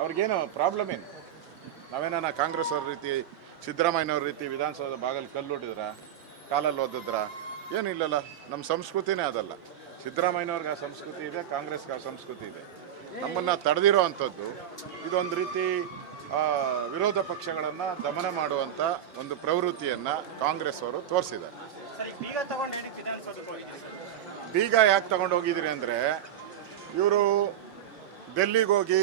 ಅವ್ರಿಗೇನು ಪ್ರಾಬ್ಲಮ್ ಏನು? ನಾವೇನ ಕಾಂಗ್ರೆಸ್ ಅವ್ರ ರೀತಿ ಸಿದ್ದರಾಮಯ್ಯನವ್ರ ರೀತಿ ವಿಧಾನಸೌಧ ಬಾಗಲ್ ಕಲ್ಲೊಟ್ಟಿದ್ರ, ಕಾಲಲ್ಲಿ ಓದಿದ್ರ? ಏನಿಲ್ಲಲ್ಲ. ನಮ್ಮ ಸಂಸ್ಕೃತಿನೇ ಅದಲ್ಲ. ಸಿದ್ದರಾಮಯ್ಯನವ್ರಿಗೆ ಆ ಸಂಸ್ಕೃತಿ ಇದೆ, ಕಾಂಗ್ರೆಸ್ಗೆ ಆ ಸಂಸ್ಕೃತಿ ಇದೆ. ನಮ್ಮನ್ನು ತಡೆದಿರೋ ಅಂಥದ್ದು ಇದೊಂದು ರೀತಿ ವಿರೋಧ ಪಕ್ಷಗಳನ್ನು ದಮನ ಮಾಡುವಂಥ ಒಂದು ಪ್ರವೃತ್ತಿಯನ್ನು ಕಾಂಗ್ರೆಸ್ ಅವರು ತೋರಿಸಿದ್ದಾರೆ. ಬೀಗ ಯಾಕೆ ತಗೊಂಡು ಹೋಗಿದ್ದೀರಿ ಅಂದರೆ, ಇವರು ಡೆಲ್ಲಿಗೆ ಹೋಗಿ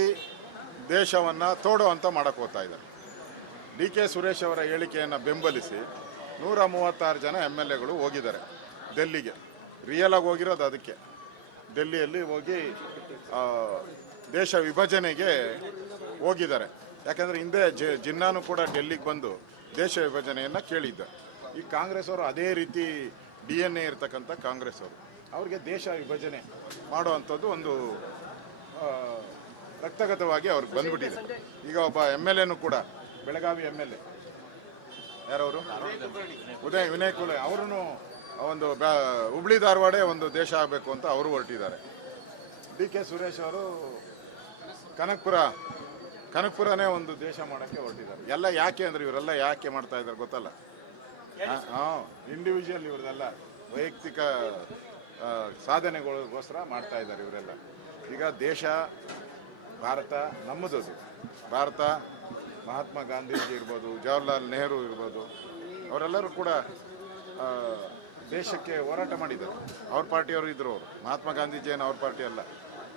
ದೇಶವನ್ನು ತೋಡುವಂತ ಮಾಡಕ್ಕೆ ಹೋಗ್ತಾ ಇದ್ದಾರೆ. ಡಿ ಕೆ ಸುರೇಶ್ ಅವರ ಹೇಳಿಕೆಯನ್ನು ಬೆಂಬಲಿಸಿ 136 ಜನ MLAಗಳು ಹೋಗಿದ್ದಾರೆ ಡೆಲ್ಲಿಗೆ. ರಿಯಲ್ ಆಗಿ ಹೋಗಿರೋದು ಅದಕ್ಕೆ. ಡೆಲ್ಲಿಯಲ್ಲಿ ಹೋಗಿ ದೇಶ ವಿಭಜನೆಗೆ ಹೋಗಿದ್ದಾರೆ. ಯಾಕಂದರೆ ಹಿಂದೆ ಜಿನ್ನಾನು ಕೂಡ ಡೆಲ್ಲಿಗೆ ಬಂದು ದೇಶ ವಿಭಜನೆಯನ್ನು ಕೇಳಿದ್ದ. ಈ ಕಾಂಗ್ರೆಸ್ ಅವರು ಅದೇ ರೀತಿ DNA ಇರ್ತಕ್ಕಂಥ ಕಾಂಗ್ರೆಸ್ ಅವರು ಅವ್ರಿಗೆ ದೇಶ ವಿಭಜನೆ ಮಾಡುವಂಥದ್ದು ಒಂದು ರಕ್ತಗತವಾಗಿ ಅವ್ರಿಗೆ ಬಂದ್ಬಿಟ್ಟಿದೆ. ಈಗ ಒಬ್ಬ MLAನು ಕೂಡ, ಬೆಳಗಾವಿ MLA ಯಾರವರು, ವಿನಯ್ ಕುಲೆ, ಅವರು ಒಂದು ಹುಬ್ಳಿ ಧಾರವಾಡ ಒಂದು ದೇಶ ಆಗಬೇಕು ಅಂತ ಅವರು ಹೊರಟಿದ್ದಾರೆ. ಡಿ ಕೆ ಸುರೇಶ್ ಅವರು ಕನಕಪುರನೇ ಒಂದು ದೇಶ ಮಾಡೋಕ್ಕೆ ಹೊರಟಿದ್ದಾರೆ. ಎಲ್ಲ ಯಾಕೆ ಅಂದರೆ, ಇವರೆಲ್ಲ ಯಾಕೆ ಮಾಡ್ತಾ ಇದ್ದಾರೆ ಗೊತ್ತಲ್ಲ? ಇಂಡಿವಿಜುವಲ್ ಇವ್ರದೆಲ್ಲ ವೈಯಕ್ತಿಕ ಸಾಧನೆಗಳಿಗೋಸ್ಕರ ಮಾಡ್ತಾ ಇದ್ದಾರೆ ಇವರೆಲ್ಲ. ಈಗ ದೇಶ ಭಾರತ ನಮ್ಮದು. ಭಾರತ ಮಹಾತ್ಮ ಗಾಂಧೀಜಿ ಇರ್ಬೋದು, ಜವಾಹರ್ಲಾಲ್ ನೆಹರು ಇರ್ಬೋದು, ಅವರೆಲ್ಲರೂ ಕೂಡ ದೇಶಕ್ಕೆ ಹೋರಾಟ ಮಾಡಿದ್ದಾರೆ. ಅವ್ರ ಪಾರ್ಟಿಯವರು ಇದ್ರು. ಅವರು ಮಹಾತ್ಮ ಗಾಂಧೀಜಿ ಏನು ಅವ್ರ ಪಾರ್ಟಿ ಅಲ್ಲ.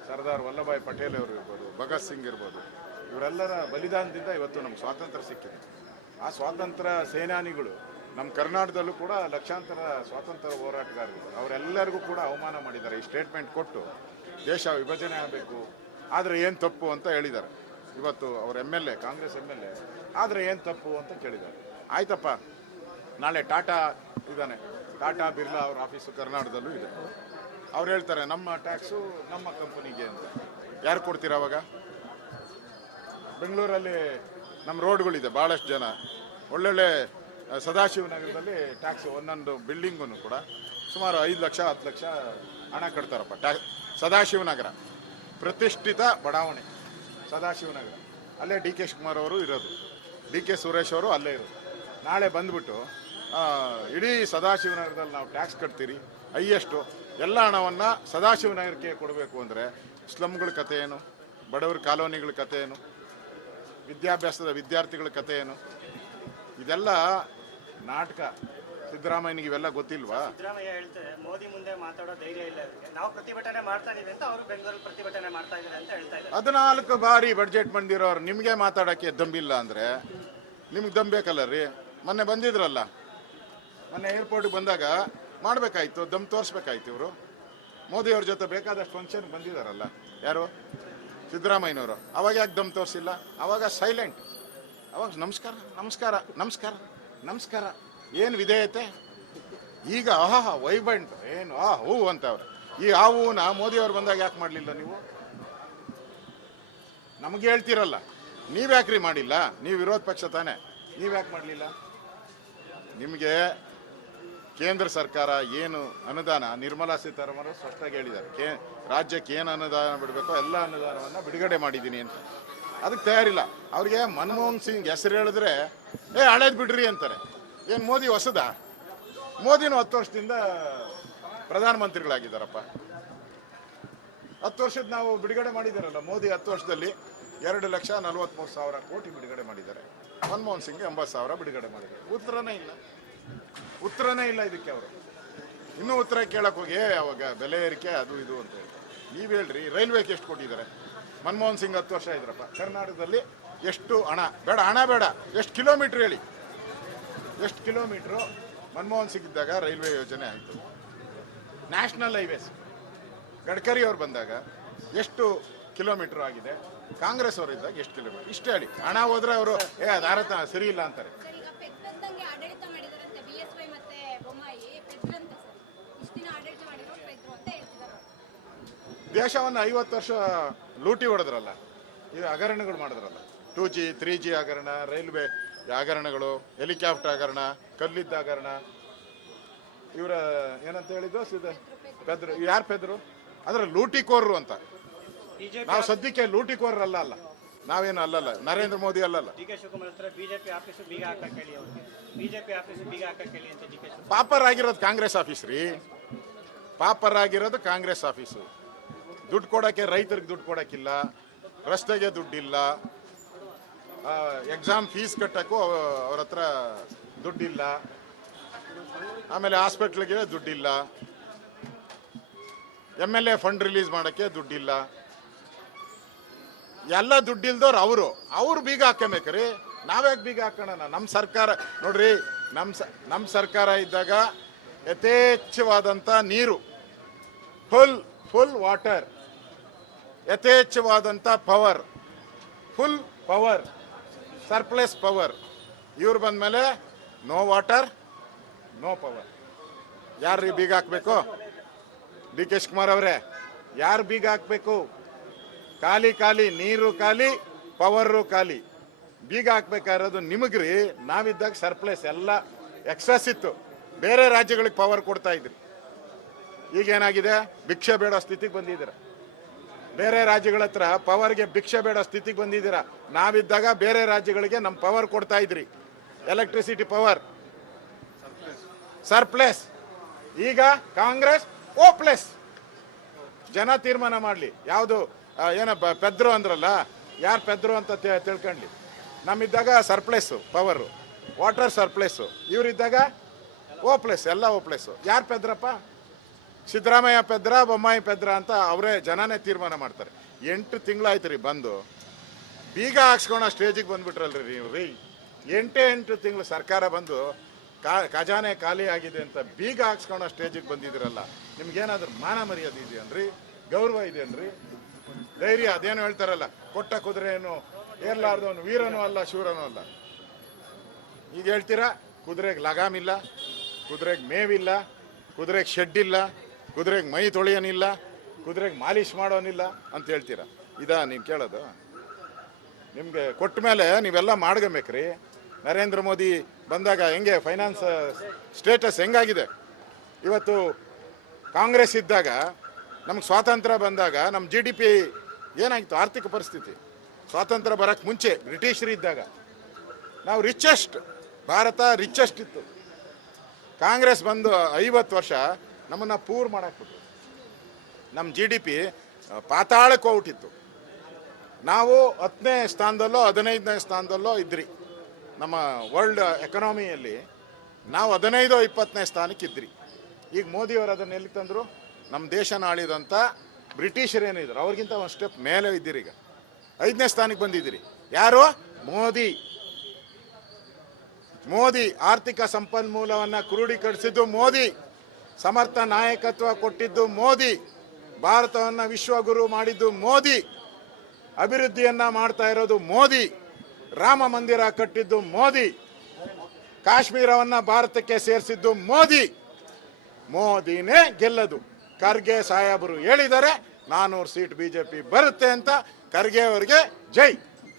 ಸರ್ದಾರ್ ವಲ್ಲಭಾಯ್ ಪಟೇಲ್ ಅವರು ಇರ್ಬೋದು, ಭಗತ್ ಸಿಂಗ್ ಇರ್ಬೋದು, ಇವರೆಲ್ಲರ ಬಲಿದಾನದಿಂದ ಇವತ್ತು ನಮ್ಗೆ ಸ್ವಾತಂತ್ರ್ಯ ಸಿಕ್ಕಿದೆ. ಆ ಸ್ವಾತಂತ್ರ್ಯ ಸೇನಾನಿಗಳು ನಮ್ಮ ಕರ್ನಾಟಕದಲ್ಲೂ ಕೂಡ ಲಕ್ಷಾಂತರ ಸ್ವಾತಂತ್ರ್ಯ ಹೋರಾಟಗಾರರು, ಅವರೆಲ್ಲರಿಗೂ ಕೂಡ ಅವಮಾನ ಮಾಡಿದ್ದಾರೆ. ಈ ಸ್ಟೇಟ್ಮೆಂಟ್ ಕೊಟ್ಟು ದೇಶ ವಿಭಜನೆ ಆಗಬೇಕು, ಆದರೆ ಏನು ತಪ್ಪು ಅಂತ ಹೇಳಿದ್ದಾರೆ. ಇವತ್ತು ಅವ್ರ MLA, ಕಾಂಗ್ರೆಸ್ MLA ಆದರೆ ಏನು ತಪ್ಪು ಅಂತ ಕೇಳಿದ್ದಾರೆ. ಆಯ್ತಪ್ಪ, ನಾಳೆ ಟಾಟಾ ಇದ್ದಾನೆ, ಟಾಟಾ ಬಿರ್ಲಾ ಅವ್ರ ಆಫೀಸು ಕರ್ನಾಟಕದಲ್ಲೂ ಇದೆ. ಅವ್ರು ಹೇಳ್ತಾರೆ ನಮ್ಮ ಟ್ಯಾಕ್ಸು ನಮ್ಮ ಕಂಪನಿಗೆ ಅಂತ. ಯಾರು ಕೊಡ್ತೀರ ಅವಾಗ? ಬೆಂಗಳೂರಲ್ಲಿ ನಮ್ಮ ರೋಡ್ಗಳಿದೆ, ಭಾಳಷ್ಟು ಜನ ಒಳ್ಳೊಳ್ಳೆ ಸದಾಶಿವನಗರದಲ್ಲಿ ಟ್ಯಾಕ್ಸ್ ಒಂದೊಂದು ಬಿಲ್ಡಿಂಗೂ ಕೂಡ ಸುಮಾರು 5 ಲಕ್ಷ 10 ಲಕ್ಷ ಹಣ ಕಟ್ತಾರಪ್ಪ. ಸದಾಶಿವನಗರ ಪ್ರತಿಷ್ಠಿತ ಬಡಾವಣೆ ಸದಾಶಿವನಗರ. ಅಲ್ಲೇ ಡಿ ಕೆ ಶಿವಕುಮಾರ್ ಅವರು ಇರೋದು, ಡಿ ಕೆ ಸುರೇಶ್ ಅವರು ಅಲ್ಲೇ ಇರೋದು. ನಾಳೆ ಬಂದ್ಬಿಟ್ಟು ಇಡೀ ಸದಾಶಿವನಗರದಲ್ಲಿ ನಾವು ಟ್ಯಾಕ್ಸ್ ಕಟ್ತೀರಿ, ಹೈಯೆಸ್ಟು ಎಲ್ಲ ಹಣವನ್ನು ಸದಾಶಿವನಗರಕ್ಕೆ ಕೊಡಬೇಕು ಅಂದರೆ ಸ್ಲಮ್ಗಳ ಕತೆ ಏನು? ಬಡವರ ಕಾಲೋನಿಗಳ ಕತೆ ಏನು? ವಿದ್ಯಾಭ್ಯಾಸದ ವಿದ್ಯಾರ್ಥಿಗಳ ಕತೆ ಏನು? ಇದೆಲ್ಲ ನಾಟಕ. ಸಿದ್ದರಾಮಯ್ಯನಿಗೆ ಇವೆಲ್ಲ ಗೊತ್ತಿಲ್ವಾ? ಸಿದ್ದರಾಮಯ್ಯ ಹೇಳ್ತಾರೆ ಮೋದಿ ಮುಂದೆ ಮಾತಾಡೋ ಧೈರ್ಯ ಇಲ್ಲ, ನಾವು ಪ್ರತಿಭಟನೆ ಮಾಡ್ತಾ ಇದೀವಿ ಅಂತ ಅವರು ಬೆಂಗಳೂರಲ್ಲಿ ಪ್ರತಿಭಟನೆ ಮಾಡ್ತಾ ಇದ್ದಾರೆ ಅಂತ ಹೇಳ್ತಾ ಇದ್ದಾರೆ. 14 ಬಾರಿ ಬಡ್ಜೆಟ್ ಬಂದಿರೋರು ನಿಮಗೆ ಮಾತಾಡೋಕ್ಕೆ ದಮ್ಬಿಲ್ಲ ಅಂದರೆ ನಿಮ್ಗೆ ದಮ್ ಬೇಕಲ್ಲ ರೀ? ಮೊನ್ನೆ ಬಂದಿದ್ರಲ್ಲ, ಮೊನ್ನೆ ಏರ್ಪೋರ್ಟ್ಗೆ ಬಂದಾಗ ಮಾಡಬೇಕಾಯ್ತು, ದಮ್ ತೋರಿಸ್ಬೇಕಾಯ್ತು. ಇವರು ಮೋದಿಯವ್ರ ಜೊತೆ ಬೇಕಾದಷ್ಟು ಫಂಕ್ಷನ್ಗೆ ಬಂದಿದ್ದಾರಲ್ಲ, ಯಾರು? ಸಿದ್ದರಾಮಯ್ಯನವರು. ಅವಾಗ ಯಾಕೆ ದಮ್ ತೋರಿಸಿಲ್ಲ? ಅವಾಗ ಸೈಲೆಂಟ್. ಅವಾಗ ನಮಸ್ಕಾರ ನಮಸ್ಕಾರ ನಮಸ್ಕಾರ ನಮಸ್ಕಾರ, ಏನು ವಿಧೇಯತೆ? ಈಗ ವೈಬಂಟ್ ಏನು ಹೂ ಅಂತವ್ರೆ. ಈ ಆ ಹೂನ ಮೋದಿಯವ್ರು ಬಂದಾಗ ಯಾಕೆ ಮಾಡಲಿಲ್ಲ ನೀವು? ನಮಗೆ ಹೇಳ್ತಿರಲ್ಲ, ನೀವ್ಯಾಕ್ರಿ ಮಾಡಿಲ್ಲ? ನೀವು ವಿರೋಧ ಪಕ್ಷ ತಾನೆ, ನೀವ್ಯಾಕೆ ಮಾಡಲಿಲ್ಲ? ನಿಮಗೆ ಕೇಂದ್ರ ಸರ್ಕಾರ ಏನು ಅನುದಾನ, ನಿರ್ಮಲಾ ಸೀತಾರಾಮನ್ ಸ್ಪಷ್ಟವಾಗಿ ಹೇಳಿದ್ದಾರೆ, ರಾಜ್ಯಕ್ಕೆ ಏನು ಅನುದಾನ ಬಿಡಬೇಕೋ ಎಲ್ಲ ಅನುದಾನವನ್ನು ಬಿಡುಗಡೆ ಮಾಡಿದ್ದೀನಿ ಅಂತ. ಅದಕ್ಕೆ ತಯಾರಿಲ್ಲ. ಅವ್ರಿಗೆ ಮನಮೋಹನ್ ಸಿಂಗ್ ಹೆಸರು ಹೇಳಿದ್ರೆ ಹಳೇದು ಬಿಡ್ರಿ ಅಂತಾರೆ. ಏನು ಮೋದಿ ಹೊಸದ? ಮೋದಿನೂ 10 ವರ್ಷದಿಂದ ಪ್ರಧಾನಮಂತ್ರಿಗಳಾಗಿದ್ದಾರಪ್ಪ. 10 ವರ್ಷದ ನಾವು ಬಿಡುಗಡೆ ಮಾಡಿದಾರಲ್ಲ. ಮೋದಿ 10 ವರ್ಷದಲ್ಲಿ 2,43,000 ಕೋಟಿ ಬಿಡುಗಡೆ ಮಾಡಿದ್ದಾರೆ. ಮನಮೋಹನ್ ಸಿಂಗ್ 80,000 ಬಿಡುಗಡೆ ಮಾಡಿದ್ದಾರೆ. ಉತ್ತರನೇ ಇಲ್ಲ ಇದಕ್ಕೆ. ಅವರು ಇನ್ನೂ ಉತ್ತರ ಕೇಳಕ್ಕೆ ಹೋಗಿ ಅವಾಗ ಬೆಲೆ ಏರಿಕೆ ಅದು ಇದು ಅಂತ ಹೇಳ್ತಾರೆ. ನೀವು ಹೇಳ್ರಿ, ರೈಲ್ವೆಗೆ ಎಷ್ಟು ಕೊಟ್ಟಿದ್ದಾರೆ? ಮನಮೋಹನ್ ಸಿಂಗ್ 10 ವರ್ಷ ಇದ್ರಪ್ಪ. ಕರ್ನಾಟಕದಲ್ಲಿ ಎಷ್ಟು ಹಣ ಬೇಡ, ಎಷ್ಟು ಕಿಲೋಮೀಟ್ರ್ ಹೇಳಿ? ಎಷ್ಟು ಕಿಲೋಮೀಟ್ರು ಮನಮೋಹನ್ ಸಿಂಗ್ ಇದ್ದಾಗ ರೈಲ್ವೆ ಯೋಜನೆ ಆಯಿತು? ನ್ಯಾಷನಲ್ ಹೈವೇಸ್ ಗಡ್ಕರಿ ಅವ್ರು ಬಂದಾಗ ಎಷ್ಟು ಕಿಲೋಮೀಟ್ರ್ ಆಗಿದೆ? ಕಾಂಗ್ರೆಸ್ ಅವರು ಇದ್ದಾಗ ಎಷ್ಟು ಕಿಲೋಮೀಟ್ರ್? ಇಷ್ಟೇ ಹೇಳಿ. ಹಣ ಹೋದ್ರೆ ಅವರು ಅದು ಆರತ ಸರಿ ಇಲ್ಲ ಅಂತಾರೆ. ದೇಶವನ್ನು 50 ವರ್ಷ ಲೂಟಿ ಹೊಡೆದ್ರಲ್ಲ, ಈ ಹಗರಣಗಳು ಮಾಡಿದ್ರಲ್ಲ. 2G 3G ಹಗರಣ, ರೈಲ್ವೆ ಹಗರಣಗಳು, ಹೆಲಿಕಾಪ್ಟರ್ ಹಗರಣ, ಕಲ್ಲಿದ್ದ ಹಗರಣ. ಇವರ ಏನಂತ ಹೇಳಿದ್ದು? ಪೆದ್ರು. ಯಾರು ಪೆದ್ರು? ಅಂದ್ರೆ ಲೂಟಿಕೋರರು ಅಂತ. ನಾವು ಸದ್ಯಕ್ಕೆ ಲೂಟಿಕೋರರಲ್ಲ. ನಾವೇನು ಅಲ್ಲಲ್ಲ, ನರೇಂದ್ರ ಮೋದಿ ಅಲ್ಲಲ್ಲ. ಡಿ ಕೆ ಶಿವಕುಮಾರ್ ಹತ್ರ ಬಿಜೆಪಿ ಆಫೀಸು ಬೀಗ ಹಾಕಕ್ ಹೇಳಿ ಅವ್ರಿಗೆ, ಬಿಜೆಪಿ ಆಫೀಸು ಬೀಗ ಹಾಕಕ್ ಹೇಳಿ ಅಂತ ಡಿ ಕೆ ಶಿವಕುಮಾರ್. ಪಾಪರ್ ಆಗಿರೋದು ಕಾಂಗ್ರೆಸ್ ಆಫೀಸ್ ರೀ, ಪಾಪರ್ ಆಗಿರೋದು ಕಾಂಗ್ರೆಸ್ ಆಫೀಸು. ದುಡ್ಡು ಕೊಡೋಕ್ಕೆ ರೈತರಿಗೆ ದುಡ್ಡು ಕೊಡೋಕ್ಕಿಲ್ಲ, ರಸ್ತೆಗೆ ದುಡ್ಡಿಲ್ಲ, ಎಕ್ಸಾಮ್ ಫೀಸ್ ಕಟ್ಟಕ್ಕೂ ಅವ್ರ ಹತ್ರ ದುಡ್ಡಿಲ್ಲ, ಆಮೇಲೆ ಹಾಸ್ಪಿಟ್ಲಿಗೆ ದುಡ್ಡಿಲ್ಲ, MLA ಫಂಡ್ ರಿಲೀಸ್ ಮಾಡೋಕ್ಕೆ ದುಡ್ಡಿಲ್ಲ. ಎಲ್ಲ ದುಡ್ಡಿಲ್ದವ್ರು ಅವರು ಬೀಗ ಹಾಕಬೇಕ್ರಿ. ನಾವ್ಯಾಕೆ ಬೀಗ ಹಾಕೋಣ? ನಮ್ಮ ಸರ್ಕಾರ ನೋಡ್ರಿ, ನಮ್ಮ ಸರ್ಕಾರ ಇದ್ದಾಗ ಯಥೇಚ್ಛವಾದಂಥ ನೀರು, ಫುಲ್ ವಾಟರ್, ಯಥೇಚ್ಛವಾದಂಥ power, full power, surplus power. ಇವ್ರು ಬಂದಮೇಲೆ ನೋ ವಾಟರ್ ನೋ ಪವರ್. ಯಾರು ಬೀಗ ಹಾಕಬೇಕು? ಡಿ ಕೆ ಶಿವಕುಮಾರ್ ಅವರೇ, ಯಾರು ಬೀಗ ಹಾಕಬೇಕು? ಖಾಲಿ ನೀರು ಖಾಲಿ, ಪವರು ಖಾಲಿ. ಬೀಗ ಹಾಕ್ಬೇಕಾಗಿರೋದು ನಿಮಗ್ರಿ. ನಾವಿದ್ದಾಗ ಸರ್ಪ್ಲಸ್ ಎಲ್ಲ ಎಕ್ಸಸ್ ಇತ್ತು, ಬೇರೆ ರಾಜ್ಯಗಳಿಗೆ ಪವರ್ ಕೊಡ್ತಾ ಇದ್ರಿ. ಈಗೇನಾಗಿದೆ? ಭಿಕ್ಷೆ ಬೇಡೋ ಸ್ಥಿತಿಗೆ ಬಂದಿದ್ದೀರ. ಬೇರೆ ರಾಜ್ಯಗಳ ಹತ್ರ ಪವರ್ಗೆ ಭಿಕ್ಷೆ ಬೇಡೋ ಸ್ಥಿತಿಗೆ ಬಂದಿದ್ದೀರ. ನಾವಿದ್ದಾಗ ಬೇರೆ ರಾಜ್ಯಗಳಿಗೆ ನಮ್ಮ ಪವರ್ ಕೊಡ್ತಾ ಇದ್ರಿ, ಎಲೆಕ್ಟ್ರಿಸಿಟಿ ಪವರ್ ಸರ್ಪ್ಲಸ್. ಈಗ ಕಾಂಗ್ರೆಸ್ ಓಪ್ಲೆಸ್. ಜನ ತೀರ್ಮಾನ ಮಾಡಲಿ ಯಾವುದು. ಏನ ಪೆದ್ರು ಅಂದ್ರಲ್ಲ, ಯಾರು ಪೆದ್ರು ಅಂತ ತಿಳ್ಕೊಳ್ಳಿ. ನಮ್ಮಿದ್ದಾಗ ಸರ್ಪ್ಲೆಸ್ಸು ಪವರು, ವಾಟರ್ ಸರ್ಪ್ಲೆಸ್ಸು. ಇವರಿದ್ದಾಗ ಓಪ್ಲೆಸ್, ಎಲ್ಲ ಓಪ್ಲೆಸ್ಸು. ಯಾರು ಪೆದ್ರಪ್ಪ? ಸಿದ್ದರಾಮಯ್ಯ ಪೆದ್ರ, ಬೊಮ್ಮಾಯಿ ಪೆದ್ರ ಅಂತ ಅವರೇ ಜನನೇ ತೀರ್ಮಾನ ಮಾಡ್ತಾರೆ. 8 ತಿಂಗಳಾಯ್ತು ರೀ ಬಂದು, ಬೀಗ ಹಾಕ್ಸ್ಕೊಳೋ ಸ್ಟೇಜಿಗೆ ಬಂದ್ಬಿಟ್ರಲ್ರಿ ನೀವು ರೀ. 8 ತಿಂಗಳು ಸರ್ಕಾರ ಬಂದು ಖಜಾನೆ ಖಾಲಿ ಆಗಿದೆ ಅಂತ ಬೀಗ ಹಾಕ್ಸ್ಕೊಳೋ ಸ್ಟೇಜಿಗೆ ಬಂದಿದ್ದೀರಲ್ಲ. ನಿಮ್ಗೇನಾದ್ರೂ ಮಾನ ಮರ್ಯಾದೆ ಇದೆಯನ್ರಿ? ಗೌರವ ಇದೆಯನ್ರಿ? ಧೈರ್ಯ? ಅದೇನು ಹೇಳ್ತಾರಲ್ಲ, ಕೊಟ್ಟ ಕುದುರೆಯನ್ನು ಏರ್ಲಾರ್ದವನು ವೀರನೂ ಅಲ್ಲ ಶೂರನೂ ಅಲ್ಲ. ಈಗ ಹೇಳ್ತೀರಾ ಕುದುರೆಗೆ ಲಗಾಮಿಲ್ಲ, ಕುದುರೆಗೆ ಮೇವಿಲ್ಲ, ಕುದುರೆಗೆ ಶೆಡ್ ಇಲ್ಲ, ಕುದುರೆಗೆ ಮೈ ತೊಳೆಯೋನಿಲ್ಲ, ಕುದುರೆಗೆ ಮಾಲಿಶ್ ಮಾಡೋನಿಲ್ಲ ಅಂತ ಹೇಳ್ತೀರಾ. ನೀವು ಕೇಳೋದು? ನಿಮಗೆ ಕೊಟ್ಟ ಮೇಲೆ ನೀವೆಲ್ಲ ಮಾಡ್ಕೊಬೇಕ್ರಿ. ನರೇಂದ್ರ ಮೋದಿ ಬಂದಾಗ ಹೆಂಗೆ ಫೈನಾನ್ಸ್ ಸ್ಟೇಟಸ್ ಹೆಂಗಾಗಿದೆ? ಇವತ್ತು ಕಾಂಗ್ರೆಸ್ ಇದ್ದಾಗ, ನಮ್ಗೆ ಸ್ವಾತಂತ್ರ್ಯ ಬಂದಾಗ ನಮ್ಮ GDP ಏನಾಗಿತ್ತು? ಆರ್ಥಿಕ ಪರಿಸ್ಥಿತಿ ಸ್ವಾತಂತ್ರ್ಯ ಬರೋಕ್ಕೆ ಮುಂಚೆ ಬ್ರಿಟಿಷರು ಇದ್ದಾಗ ನಾವು ರಿಚೆಸ್ಟ್, ಭಾರತ ರಿಚೆಸ್ಟ್ ಇತ್ತು. ಕಾಂಗ್ರೆಸ್ ಬಂದು 50 ವರ್ಷ ನಮ್ಮನ್ನು ಪೂರ್ ಮಾಡಾಕ್ಬಿಟ್ಟು ನಮ್ಮ GDP ಪಾತಾಳಕ್ಕೆ ಹೋಗ್ಬಿಟ್ಟಿತ್ತು. ನಾವು 10ನೇ ಸ್ಥಾನದಲ್ಲೋ 15ನೇ ಸ್ಥಾನದಲ್ಲೋ ಇದ್ರಿ. ನಮ್ಮ ವರ್ಲ್ಡ್ ಎಕನಾಮಿಯಲ್ಲಿ ನಾವು 15-20ನೇ ಸ್ಥಾನಕ್ಕೆ ಇದ್ರಿ. ಈಗ ಮೋದಿಯವರು ಅದನ್ನು ಎಲ್ಲಿ ತಂದರು? ನಮ್ಮ ದೇಶನ ಆಳಿದಂಥ ಬ್ರಿಟಿಷರೇನಿದ್ರು ಅವ್ರಿಗಿಂತ ಒಂದು ಸ್ಟೆಪ್ ಮೇಲೆ ಇದ್ದೀರಿ. ಈಗ 5ನೇ ಸ್ಥಾನಕ್ಕೆ ಬಂದಿದ್ದೀರಿ. ಯಾರು? ಮೋದಿ ಆರ್ಥಿಕ ಸಂಪನ್ಮೂಲವನ್ನು ಕ್ರೋಢೀಕರಿಸಿದ್ದು ಮೋದಿ, ಸಮರ್ಥ ನಾಯಕತ್ವ ಕೊಟ್ಟಿದ್ದು ಮೋದಿ, ಭಾರತವನ್ನು ವಿಶ್ವಗುರು ಮಾಡಿದ್ದು ಮೋದಿ, ಅಭಿವೃದ್ಧಿಯನ್ನ ಮಾಡ್ತಾ ಇರೋದು ಮೋದಿ, ರಾಮ ಮಂದಿರ ಕಟ್ಟಿದ್ದು ಮೋದಿ, ಕಾಶ್ಮೀರವನ್ನ ಭಾರತಕ್ಕೆ ಸೇರಿಸಿದ್ದು ಮೋದಿನೇ ಗೆಲ್ಲದು. ಖರ್ಗೆ ಸಾಹೇಬರು ಹೇಳಿದ್ದಾರೆ 400 ಸೀಟ್ BJP ಬರುತ್ತೆ ಅಂತ. ಖರ್ಗೆ ಅವರಿಗೆ ಜೈ.